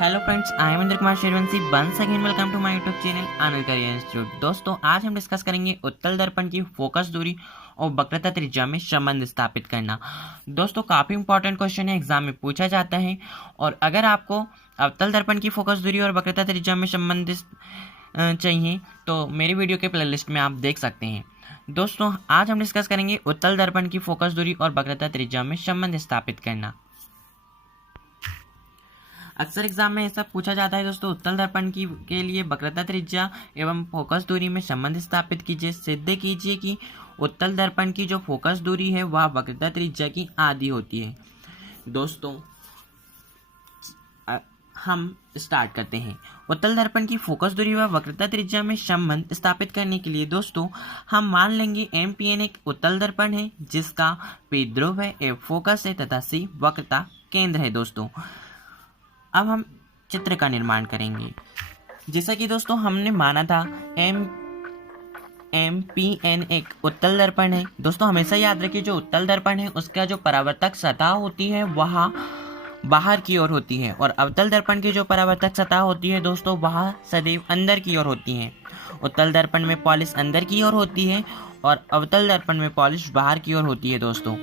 Hello friends, I am Indra Kumar Sherwanshi. Once again welcome to my YouTube channel Anand Career Institute. दोस्तों, आज हम discuss करेंगे उत्तल दर्पण की फोकस दूरी और वक्रता त्रिज्या में संबंध स्थापित करना। दोस्तों, काफ़ी इंपॉर्टेंट क्वेश्चन है, एग्जाम में पूछा जाता है। और अगर आपको अवतल दर्पण की फोकस दूरी और वक्रता त्रिज्या में संबंध चाहिए तो मेरी वीडियो के प्लेलिस्ट में आप देख सकते हैं। दोस्तों, आज हम डिस्कस करेंगे उत्तल दर्पण की फोकस दूरी और वक्रता त्रिज्या में संबंध स्थापित करना। अक्सर एग्जाम में ऐसा पूछा जाता है दोस्तों, उत्तल दर्पण की के लिए वक्रता त्रिज्या एवं फोकस दूरी में संबंध स्थापित कीजिए। सिद्ध कीजिए कि उत्तल दर्पण की जो फोकस दूरी है वह वक्रता त्रिज्या की आधी होती है। दोस्तों, हम स्टार्ट करते हैं। उत्तल दर्पण की फोकस दूरी व वक्रता त्रिज्या में संबंध स्थापित करने के लिए दोस्तों हम मान लेंगे MPN एक उत्तल दर्पण है जिसका P ध्रुव है, F फोकस है तथा C वक्रता केंद्र है। दोस्तों, अब हम चित्र का निर्माण करेंगे। जैसा कि दोस्तों हमने माना था MPN एक उत्तल दर्पण है। दोस्तों, हमेशा याद रखिए जो उत्तल दर्पण है उसका जो परावर्तक सतह होती है वह बाहर की ओर होती है और अवतल दर्पण की जो परावर्तक सतह होती है दोस्तों वह सदैव अंदर की ओर होती है। उत्तल दर्पण में पॉलिश अंदर की ओर होती है और अवतल दर्पण में पॉलिश बाहर की ओर होती है। दोस्तों,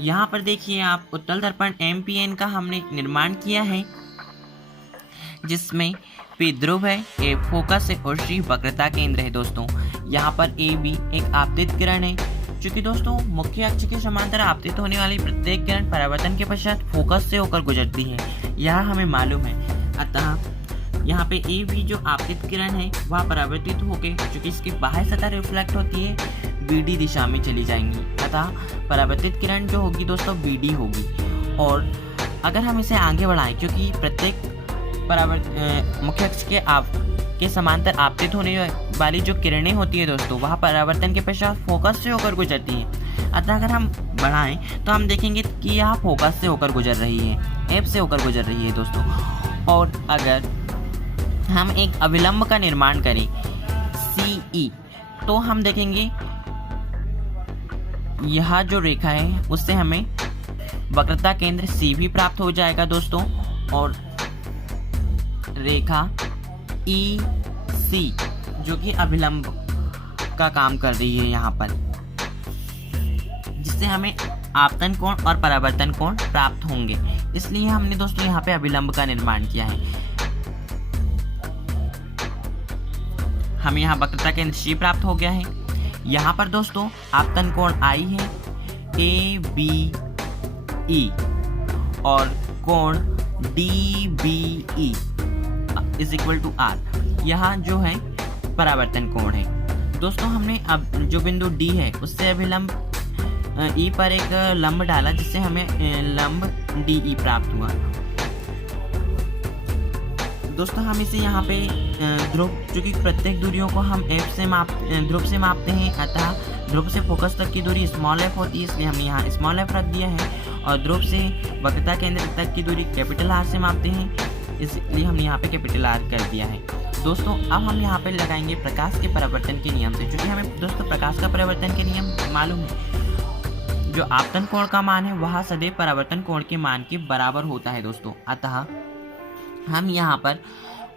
यहाँ पर देखिए आप, उत्तल दर्पण MPN का हमने निर्माण किया है जिसमें P ध्रुव है, A फोकस है और C वक्रता केंद्र है। दोस्तों, यहाँ पर AB एक आपतित किरण है। चूंकि दोस्तों मुख्य अक्ष के समांतर आपतित होने वाली प्रत्येक किरण परावर्तन के पश्चात फोकस से होकर गुजरती है, यह हमें मालूम है। अतः यहाँ पे AB जो आपतित किरण है वह परावर्तित होकर, चूंकि इसकी बाह्य सतह रिफ्लेक्ट होती है, BD दिशा में चली जाएंगी। अतः परावर्तित किरण जो होगी दोस्तों BD होगी। और अगर हम इसे आगे बढ़ाएं, क्योंकि प्रत्येक मुख्य अक्ष के समांतर आपतित होने वाली जो किरणें होती है दोस्तों वह परावर्तन के पश्चात फोकस से होकर गुजरती है। अतः अगर हम बढ़ाएं तो हम देखेंगे कि यह फोकस से होकर गुजर रही है, F से होकर गुजर रही है दोस्तों। और अगर हम एक अभिलंब का निर्माण करें CE तो हम देखेंगे यह जो रेखा है उससे हमें वक्रता केंद्र C भी प्राप्त हो जाएगा दोस्तों। और रेखा EC जो कि अभिलंब का काम कर रही है यहाँ पर, जिससे हमें आपतन कोण और परावर्तन कोण प्राप्त होंगे। इसलिए हमने दोस्तों यहाँ पे अभिलंब का निर्माण किया है। हमें यहाँ वक्रता केंद्र C प्राप्त हो गया है। यहाँ पर दोस्तों आपतन कोण I है ABE और कोण DBE is equal to R। यहाँ जो है परावर्तन कोण है। दोस्तों, हमने अब जो बिंदु D है उससे अभिलंब E पर एक लंब डाला जिससे हमें लंब DE प्राप्त हुआ। दोस्तों, हम इसे यहाँ पे ध्रुव, चूंकि प्रत्येक दूरियों को हम ध्रुव से मापते हैं, अतः ध्रुव से फोकस तक की दूरी स्मॉल f होती है, इसलिए हमने यहाँ स्मॉल f रख दिया है। और ध्रुव से वक्रता केंद्र तक की दूरी कैपिटल R से मापते हैं, इसलिए हमने यहाँ पे कैपिटल R कर दिया है। दोस्तों, अब हम यहाँ पे लगाएंगे प्रकाश के परावर्तन के नियम से, क्योंकि हमें दोस्तों प्रकाश का परावर्तन के नियम मालूम है। जो आपतन कोण का मान है वह सदैव परावर्तन कोण के मान के बराबर होता है दोस्तों। अतः हम यहाँ पर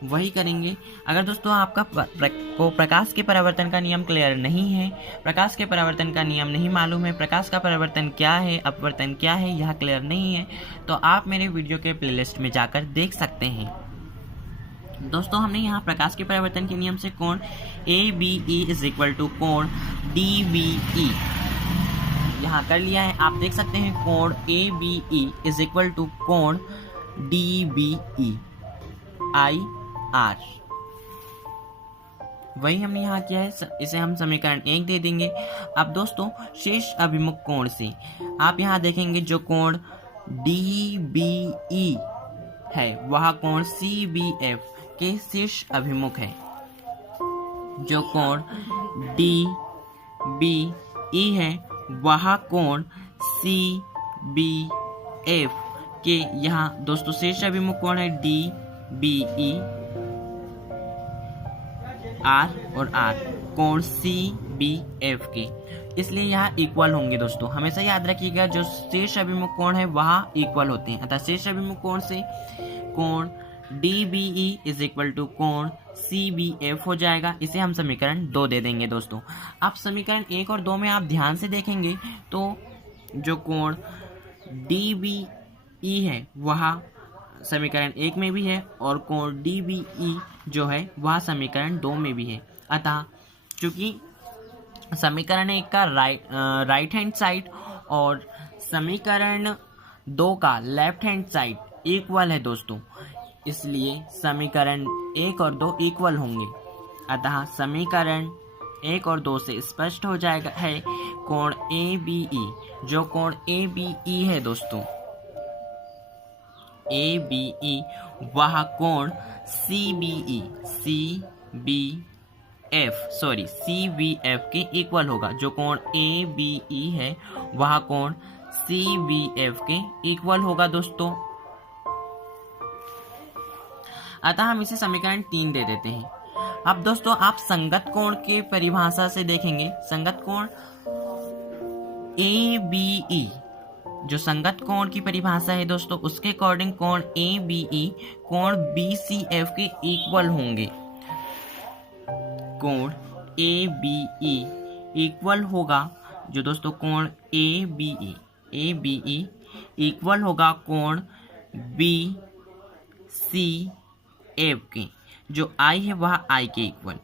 वही करेंगे। अगर दोस्तों आपका प्रकाश के परावर्तन का नियम क्लियर नहीं है, प्रकाश के परावर्तन का नियम नहीं मालूम है, प्रकाश का परावर्तन क्या है, अपवर्तन क्या है, यह क्लियर नहीं है, तो आप मेरे वीडियो के प्लेलिस्ट में जाकर देख सकते हैं। दोस्तों, हमने यहाँ प्रकाश के परावर्तन के नियम से कोण ABE इज इक्वल टू कोण DBE यहाँ कर लिया है। आप देख सकते हैं कोण ABE इज इक्वल टू कोण DBE IR। वही हमने यहाँ किया है, इसे हम समीकरण 1 दे देंगे। अब दोस्तों शेष अभिमुख कोण से आप यहाँ देखेंगे जो कोण DBE है वह कोण CBF के शीर्ष अभिमुख है। जो कोण DBE है वह कोण CBF के यहाँ दोस्तों शीर्ष अभिमुख कोण है DBE R और R कोण CBF के, इसलिए यहाँ इक्वल होंगे। दोस्तों हमेशा याद रखिएगा जो शीर्ष अभिमुख कोण है वह इक्वल होते हैं, अतः शीर्ष अभिमुख कोण से कोण DBE इज इक्वल टू कोण CBF हो जाएगा। इसे हम समीकरण 2 दे देंगे दोस्तों। अब समीकरण 1 और 2 में आप ध्यान से देखेंगे तो जो कोण DBE है वह समीकरण 1 में भी है और कोण DBE जो है वह समीकरण 2 में भी है। अतः चूंकि समीकरण 1 का राइट हैंड साइड और समीकरण 2 का लेफ्ट हैंड साइड इक्वल है दोस्तों, इसलिए समीकरण 1 और 2 इक्वल होंगे। अतः समीकरण 1 और 2 से स्पष्ट हो जाएगा है कोण ABE। जो कोण ABE है दोस्तों, ABE वह कोण CBF के इक्वल होगा। जो कोण ABE है वह कोण CBF के इक्वल होगा दोस्तों। अतः हम इसे समीकरण 3 दे देते हैं। अब दोस्तों आप संगत कोण के परिभाषा से देखेंगे। संगत कोण ABE, जो संगत कोण की परिभाषा है दोस्तों, उसके अकॉर्डिंग कोण ABE कोण BCF के इक्वल होंगे। कोण ABE इक्वल होगा जो दोस्तों कोण ABE इक्वल होगा कोण BCF के। जो I है वह I के इक्वल।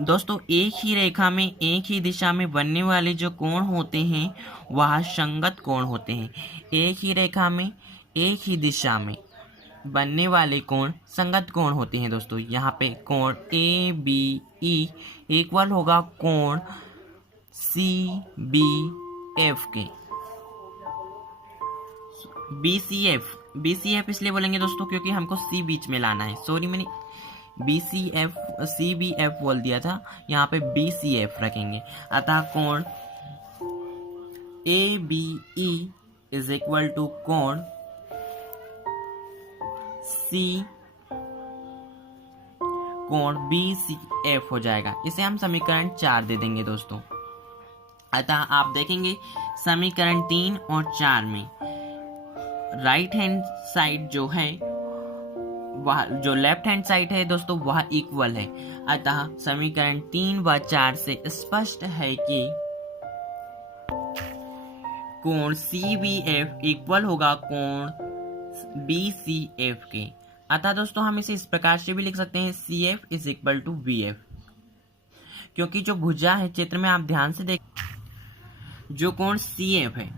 दोस्तों एक ही रेखा में एक ही दिशा में बनने वाले जो कोण होते हैं वह संगत कोण होते हैं। एक ही रेखा में एक ही दिशा में बनने वाले कोण संगत कोण होते हैं दोस्तों। यहाँ पे कोण ABE इक्वल होगा कोण CBF के। BCF इसलिए बोलेंगे दोस्तों क्योंकि हमको C बीच में लाना है। सॉरी, मैंने CBF बोल दिया था, यहाँ पे BCF रखेंगे। अतः कोण ABE इज इक्वल टू कोण BCF हो जाएगा। इसे हम समीकरण 4 दे देंगे दोस्तों। अतः आप देखेंगे समीकरण 3 और 4 में राइट हैंड साइड जो है वह, जो लेफ्ट हैंड साइड है दोस्तों, वह इक्वल है। अतः समीकरण 3 व 4 से स्पष्ट है कि कोण CBF इक्वल होगा कोण BCF के। अतः दोस्तों हम इसे इस प्रकार से भी लिख सकते हैं CF is equal to BF, क्योंकि जो भुजा है चित्र में आप ध्यान से देख, जो कोण CF है,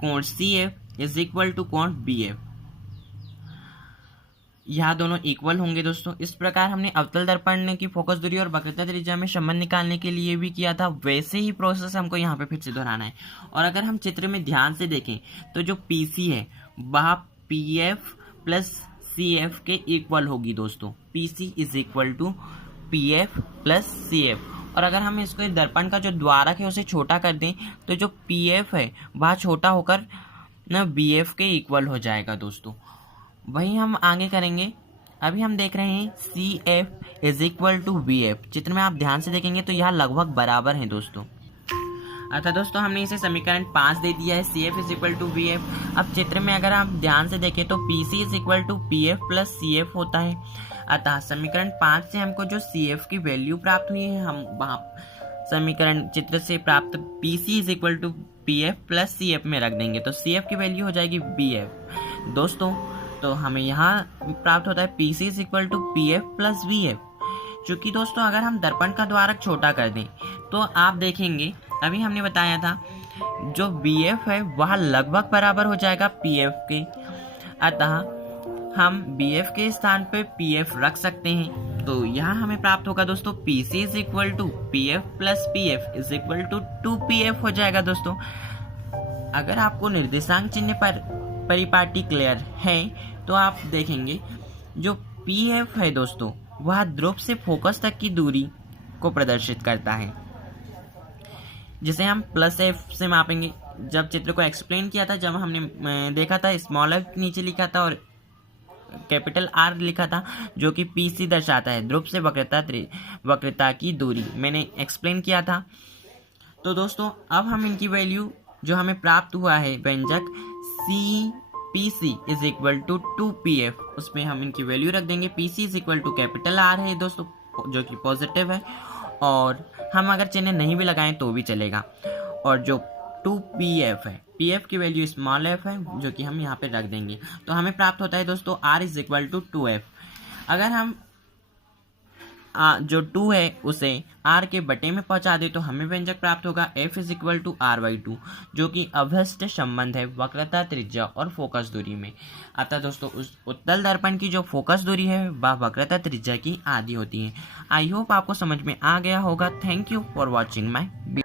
कोण CF इज इक्वल टू कोण BF, यह दोनों इक्वल होंगे दोस्तों। इस प्रकार हमने अवतल दर्पण की फोकस दूरी और वक्रता त्रिज्या में संबंध निकालने के लिए भी किया था, वैसे ही प्रोसेस हमको यहाँ पे फिर से दोहराना है। और अगर हम चित्र में ध्यान से देखें तो जो PC है वह PF प्लस CF के इक्वल होगी दोस्तों। PC is equal to PF plus CF। और अगर हम इसको दर्पण का जो द्वारक है उसे छोटा कर दें तो जो PF है वह छोटा होकर न BF के इक्वल हो जाएगा दोस्तों। वही हम आगे करेंगे। अभी हम देख रहे हैं CF is equal to BF। चित्र में आप ध्यान से देखेंगे तो यह लगभग बराबर है दोस्तों। अतः दोस्तों हमने इसे समीकरण 5 दे दिया है, CF is equal to BF। अब चित्र में अगर आप ध्यान से देखें तो PC is equal to PF plus CF होता है। अतः समीकरण 5 से हमको जो CF की वैल्यू प्राप्त हुई है, हम वहाँ समीकरण चित्र से प्राप्त PC is equal to PF plus CF में रख देंगे तो CF की वैल्यू हो जाएगी BF दोस्तों। तो हमें यहाँ प्राप्त होता है PC is equal to PF plus BF। चूँकि दोस्तों अगर हम दर्पण का द्वारक छोटा कर दें तो आप देखेंगे, अभी हमने बताया था जो BF है वह लगभग बराबर हो जाएगा PF के। अतः हम BF के स्थान पे PF रख सकते हैं। तो यहाँ हमें प्राप्त होगा दोस्तों PC is equal to PF plus PF is equal to 2PF हो जाएगा दोस्तों। अगर आपको निर्देशांक चिन्ह पर परिपाटी क्लियर है तो आप देखेंगे जो PF है दोस्तों वह ध्रुव से फोकस तक की दूरी को प्रदर्शित करता है, जिसे हम प्लस F से मापेंगे। जब चित्र को एक्सप्लेन किया था, जब हमने देखा था स्मॉल f नीचे लिखा था और कैपिटल R लिखा था, जो कि PC दर्शाता है ध्रुव से वक्रता की दूरी, मैंने एक्सप्लेन किया था। तो दोस्तों अब हम इनकी वैल्यू जो हमें प्राप्त हुआ है व्यंजक P C is equal to 2PF, उस पर हम इनकी वैल्यू रख देंगे। P C is equal to capital R है दोस्तों, जो कि पॉजिटिव है, और हम अगर चिन्ह नहीं भी लगाएं तो भी चलेगा। और जो 2PF है, PF की वैल्यू स्मॉल f है, जो कि हम यहाँ पे रख देंगे। तो हमें प्राप्त होता है दोस्तों R is equal to 2F। अगर हम जो 2 है उसे R के बटे में पहुंचा दे तो हमें व्यंजक प्राप्त होगा F is equal to R/2, जो कि अभ्यस्त संबंध है वक्रता, त्रिज्या और फोकस दूरी में। अतः दोस्तों उस उत्तल दर्पण की जो फोकस दूरी है वह वक्रता, त्रिज्या की आधी होती है। आई होप आपको समझ में आ गया होगा। Thank you for watching my